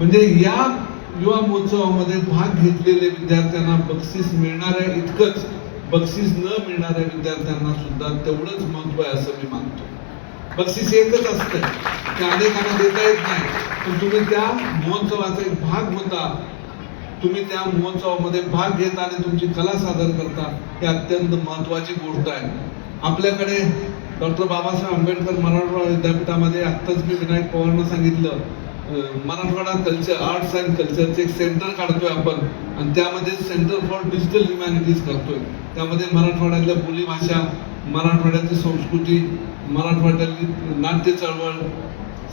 म्हणजे या युवा महोत्सवामध्ये भाग घेतलेले विद्यार्थ्यांना बक्षीस मिळणार आहे इतकंच. बक्षीस न मिळणाऱ्या विद्यार्थ्यांना सुद्धा तेवढंच महत्त्व आहे असं मी मानतो. बक्षीस एकच असतं. ते अनेकांना देता येत नाही. पण तुम्ही त्या महोत्सवाचा एक भाग होता. तुम्ही त्या महोत्सवामध्ये भाग घेता आणि तुमची कला सादर करता ही अत्यंत महत्वाची गोष्ट आहे. आपल्याकडे डॉक्टर बाबासाहेब आंबेडकर मराठवाडा विद्यापीठामध्ये आत्ताच मी विनायक पवारनं सांगितलं मराठवाडा कल्चर आर्ट्स अँड कल्चरचे एक सेंटर काढतोय आपण. आणि त्यामध्ये सेंटर फॉर डिजिटल ह्युमॅनिटीज करतोय. त्यामध्ये मराठवाड्यातल्या बोलीभाषा मराठवाड्याची संस्कृती मराठवाड्यातली नाट्य चळवळ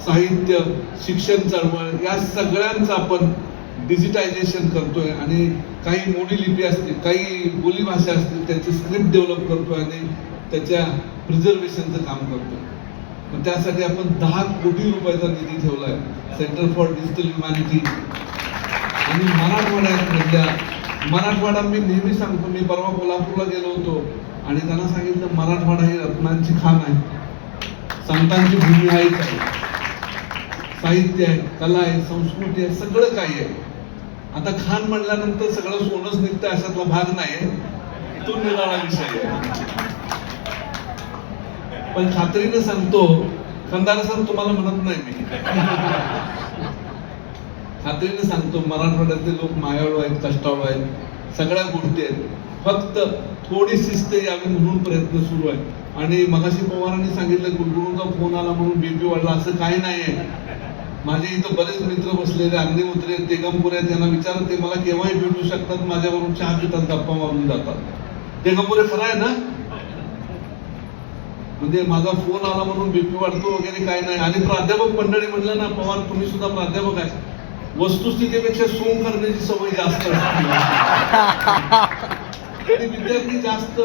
साहित्य शिक्षण चळवळ या सगळ्यांचं आपण डिजिटायझेशन करतोय. आणि काही मोडी लिपी असतील काही बोलीभाषा असतील त्याची स्क्रिप्ट डेव्हलप करतोय आणि त्याच्या प्रिझर्वेशनचं काम करतोय. मग त्यासाठी आपण दहा कोटी रुपयाचा निधी ठेवला आहे सेंटर फॉर डिजिटल ह्युमॅनिटी आणि मराठवाड्यामधल्या मराठवाडा मी नेहमी सांगतो मी परवा कोल्हापूरला गेलो होतो आणि त्यांना सांगितलं मराठवाडा ही रत्नांची खाण आहे. संतांची भूमी आहेच आहे साहित्य आहे कला आहे संस्कृती आहे सगळं काही आहे. आता खान म्हणल्यानंतर सगळं सोनंच निघतं अशातला भाग नाही तो निराळा विषय आहे. पण खात्रीने सांगतो खंदार सर तुम्हाला म्हणत नाही मी. खात्रीने सांगतो मराठवाड्यातले लोक मायाळू आहेत कष्टाळू आहेत सगळ्या गोष्टी आहेत. फक्त थोडी शिस्त यावी म्हणून प्रयत्न सुरू आहे. आणि मगाशी पवारांनी सांगितलं गुलगुरूंचा फोन आला म्हणून बीपी वाढला असं काही नाही आहे. माझे इथं बरेच मित्र बसलेले अग्निहोत्री आहेत तेगमपुरे आहेत त्यांना विचारत ते मला केव्हाही भेटू शकतात माझ्यावरून चहा घेतात गप्पा मारून जातात. तेगमपुरे खरं आहे ना? म्हणजे माझा फोन आला म्हणून बीपी वाढतो वगैरे काय नाही. आणि प्राध्यापक मंडळी म्हटलं ना पवार तुम्ही सुद्धा प्राध्यापक आहे. वस्तुस्थितीपेक्षा सोंग करण्याची सवय जास्त असते. आणि विद्यार्थी जास्त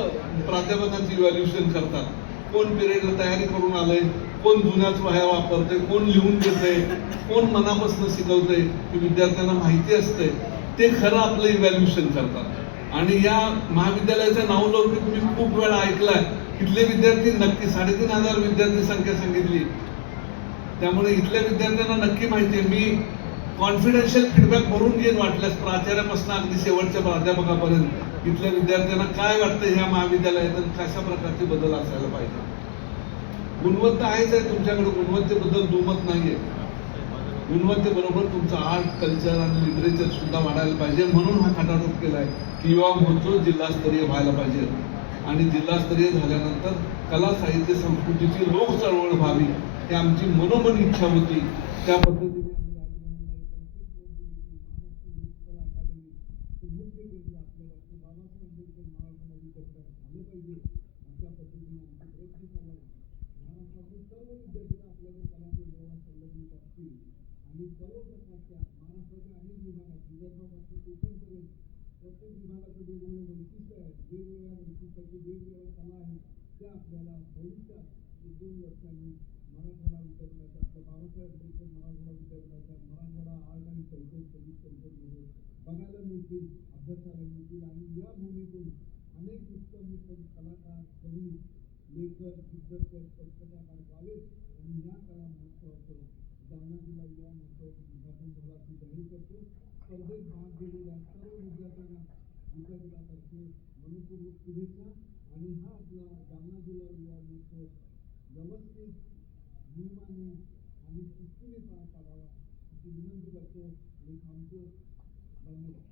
प्राध्यापकांची इव्हॅल्युएशन करतात. कोण पिरियड तयारी करून आलंय कोण जुन्याच वह्या वापरते कोण लिहून घेतय कोण मनापासून शिकवतंय हे विद्यार्थ्यांना माहिती असतंय. ते खरं आपलं इव्हॅल्युएशन करतात. आणि या महाविद्यालयाचं नाव लौकिक मी खूप वेळा ऐकलाय. इथले विद्यार्थी नक्की साडेतीन हजार विद्यार्थी संख्या सांगितली. त्यामुळे इथल्या विद्यार्थ्यांना नक्की माहिती आहे. मी कॉन्फिडेन्शियल फीडबॅक भरून घेईन वाटल्यास प्राचार्यापासून अगदी शेवटच्या प्राध्यापकापर्यंत. इथल्या विद्यार्थ्यांना काय वाटतं ह्या महाविद्यालयात कशा प्रकारचे बदल असायला पाहिजे? गुणवत्ता आहेच आहे तुमच्याकडे. गुणवत्तेबद्दल दुमत नाहीये. गुणवत्तेबरोबर तुमचं आर्ट कल्चर आणि लिटरेचर सुद्धा वाढायला पाहिजे. म्हणून हा खटाटोप केलाय की युवा महोत्सव जिल्हास्तरीय व्हायला पाहिजे. आणि जिल्हास्तरीय झाल्यानंतर कला साहित्य संस्कृतीची लोक चळवळ व्हावी हे आमची मनोमन इच्छा होती. त्या पद्धतीने आणि सर्व प्रकारच्या महाराष्ट्राच्या अनेक विभागात विदर्भापासून कोकणपर्यंत प्रत्येक विभागाचं वेगवेगळे वैशिष्ट्य आहेत वेगवेगळ्या वैशिष्ट्याचे वेगवेगळ्या कला आहेत त्या आपल्याला भविष्यात उद्योग दोन वर्षांनी मराठवाडा विद्यापीठाच्या आपल्या बाबासाहेब आंबेडकर मराठवाडा विद्यापीठाच्या मराठवाडा आर्ट आणि कल्चर सर्व्हिस सेंटरमध्ये बघायला मिळतील अभ्यासाला मिळतील आणि या भूमीतून अनेक उत्तम उत्तम कलाकार कवी लेखक दिग्दर्शक पत्रकार गावेत आणि या कला महोत्सवाचं जालना जिल्हा युवा उद्घाटन जाहीर करतो स्पर्धेत भाग सर्व विद्यार्थ्यांना विद्यापीठातर्फे मनपूर्वक शुभेच्छा आणि हा आपला जालना जिल्हा युवा महोत्सव व्यवस्थित नियमाने आणि शिस्तीने पार पाडावा अशी विनंती करतो आणि थांबतो धन्यवाद